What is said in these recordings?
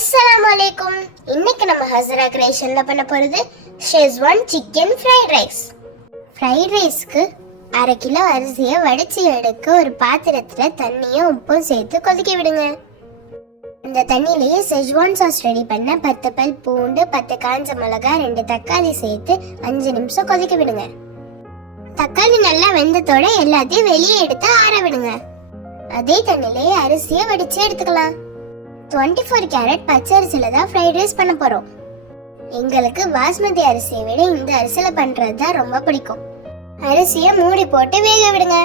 अस्सलामुअलैकुम। இன்னைக்கு நம்ம ஹசரா கிரியேஷன்ல பண்ண போறது schezwan chicken fried rice. Fried ரைஸ்க்கு 1/2 கிலோ அரிசியை வடிச்சு எடுக்க ஒரு பாத்திரத்துல தண்ணியும் உப்பும் சேர்த்து கொதிக்க விடுங்க. இந்த தண்ணியிலேயே ஷெஸ்வான் சாஸ் ரெடி பண்ண 10 பல் பூண்டு, 10 காஞ்ச மிளகாய், 2 தக்காளி சேர்த்து 5 நிமிஷம் கொதிக்க விடுங்க. தக்காளி நல்லா வெந்ததோட எல்லாத்தையும் வெளியே எடுத்து ஆற விடுங்க. அதே தண்ணியிலேயே அரிசியை வடிச்சு எடுத்துக்கலாம். 24 கேரட் பச்சை அரிசியில தான் ஃப்ரைட் ரைஸ் பண்ண போறோம். எங்களுக்கு பாஸ்மதி அரிசியை விட இந்த அரிசியில பண்றது தான் ரொம்ப பிடிக்கும். அரிசியை மூடி போட்டு வேக விடுங்க.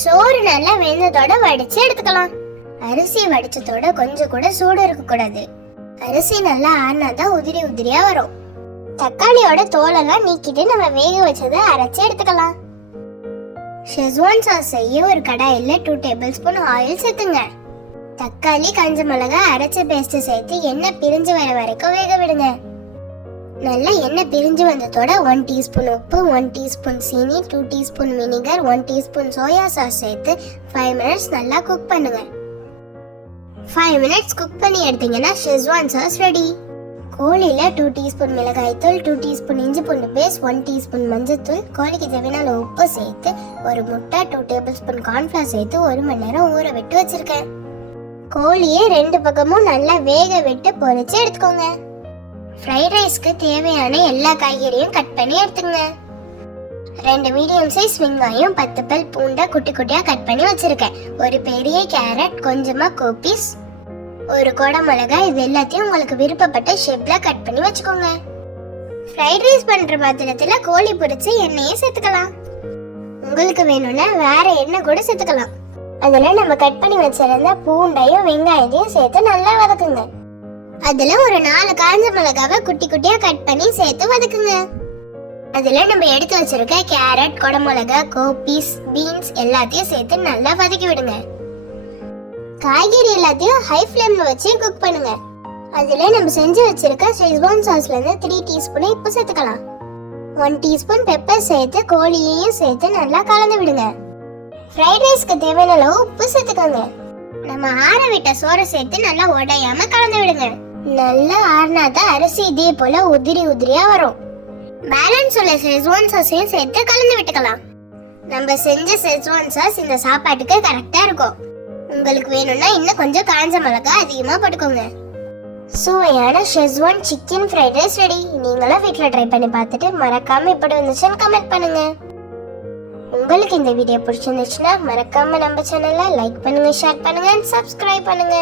சோறு நல்லா வெந்ததோட வடிச்சு எடுத்துக்கலாம். அரிசி வடிச்சதோட கொஞ்சம் கூட சூடு இருக்க கூடாது. அரிசி நல்லா ஆறினாதான் உதிரி உதிரியா வரும். தக்காளியோட தோலெல்லாம் நீக்கிட்டு நம்ம வேக வச்சதை அரைச்சு எடுத்துக்கலாம். ஷெஸ்வான் சாஸ் செய்ய ஒரு கடாயில 2 டேபிள் ஸ்பூன் ஆயில் சேர்த்துங்க. தக்காளி, காஞ்ச மிளகாய் அரைச்ச பேஸ்ட் சேர்த்து எண்ணெய் பிரிஞ்சு வர வரைக்கும் வேக விடுங்க. நல்லா எண்ணெய் பிரிஞ்சு வந்ததோட 1 டீஸ்பூன் உப்பு, 1 டீஸ்பூன் சீனி, 2 teaspoon vinegar, 1 teaspoon soya sauce சேர்த்து 5 மினிட்ஸ் நல்லா குக் பண்ணுங்க. 5 மினிட்ஸ் குக் பண்ணி எடுத்தீங்கன்னா ஷெஸ்வான் சாஸ் ரெடி. கோழியில 2 டீஸ்பூன் மிளகாய் தூள், 2 டீஸ்பூன் இஞ்சி பூண்டு பேஸ்ட், 1 டீஸ்பூன் மஞ்சள்தூள், கோழிக்கு தேவையான உப்பு சேர்த்து ஒரு முட்டை, 2 டேபிள் ஸ்பூன் கார்ன்ஃபிளவர் சேர்த்து 1 மணி நேரம் ஊற விட்டு வச்சிருக்கேன். கோழியை 2 பக்கமும் நல்லா வேக விட்டு பொரிச்சு எடுத்துக்கோங்க. ஃப்ரைட் ரைஸ்க்கு தேவையான எல்லா காய்கறியும் கட் பண்ணி எடுத்துங்க. 2 மீடியம் சைஸ் வெங்காயம், 10 பல் பூண்டை குட்டி குட்டியா கட் பண்ணி வச்சிருக்கேன். ஒரு பெரிய கேரட், கொஞ்சமா கோபிஸ், ஒரு கொடை மிளகாய், இது எல்லாத்தையும் உங்களுக்கு விருப்பப்பட்ட ஷேப்ல கட் பண்ணி வச்சுக்கோங்க. ஃப்ரைட் ரைஸ் பண்ற பாத்திரத்துல கோழி பொரிச்சு எண்ணெயை சேர்த்துக்கலாம். உங்களுக்கு வேணும்னா வேற எண்ணெய் கூட சேர்த்துக்கலாம். அதுல நம்ம கட் பண்ணி வச்சிருந்த பூண்டையும் வெங்காயத்தையும் சேர்த்து நல்லா வதக்குங்க. அதுல ஒரு 4 காஞ்ச மிளகாவை குட்டி குட்டியா கட் பண்ணி சேர்த்து வதக்குங்க. அதுல நம்ம எடுத்து வச்சிருக்க கேரட், கொடை மிளகாய், கோபிஸ், பீன்ஸ் எல்லாத்தையும் சேர்த்து நல்லா வதக்கி விடுங்க. காய்கறி எல்லாத்தையும் ஹை ஃப்ளேம்ல வச்சு குக் பண்ணுங்க. அதுல நம்ம செஞ்சு வச்சிருக்க ஷெஸ்வான் சாஸ்ல இருந்து 3 டீஸ்பூன் உப்பு சேர்த்துக்கலாம். 1 டீஸ்பூன் பெப்பர் சேர்த்து கோழியையும் சேர்த்து நல்லா கலந்து விடுங்க. ஃப்ரைட் ரைஸ்க்கு தேவையான அளவு உப்பு சேர்த்துக்கோங்க. நம்ம ஆற விட்ட சோறை சேர்த்து நல்லா உடையாம கலந்து விடுங்க. நல்லா ஆறினாதான் அரிசி இதே போல உதிரி உதிரியா வரும். பேலன்ஸ் உள்ள ஷெஸ்வான் சாஸையும் சேர்த்து கலந்து விட்டுக்கலாம். நம்ம செஞ்ச ஷெஸ்வான் சாஸ் இந்த சாப்பாட்டுக்கு கரெக்டா இருக்கும். உங்களுக்கு வேணும்னா இன்னும் கொஞ்சம் காஞ்ச மிளகாய் அதிகமா போட்டுக்கோங்க. சுவையான schezwan chicken fried rice ready. நீங்களும் வீட்டில் ட்ரை பண்ணி பார்த்துட்டு மறக்காம இப்படி வந்துச்சுன்னு கமெண்ட் பண்ணுங்க. உங்களுக்கு இந்த வீடியோ பிடிச்சிருந்துச்சுன்னா மறக்காம நம்ம சேனலை லைக் பண்ணுங்க, ஷேர் பண்ணுங்க, சப்ஸ்கிரைப் பண்ணுங்க.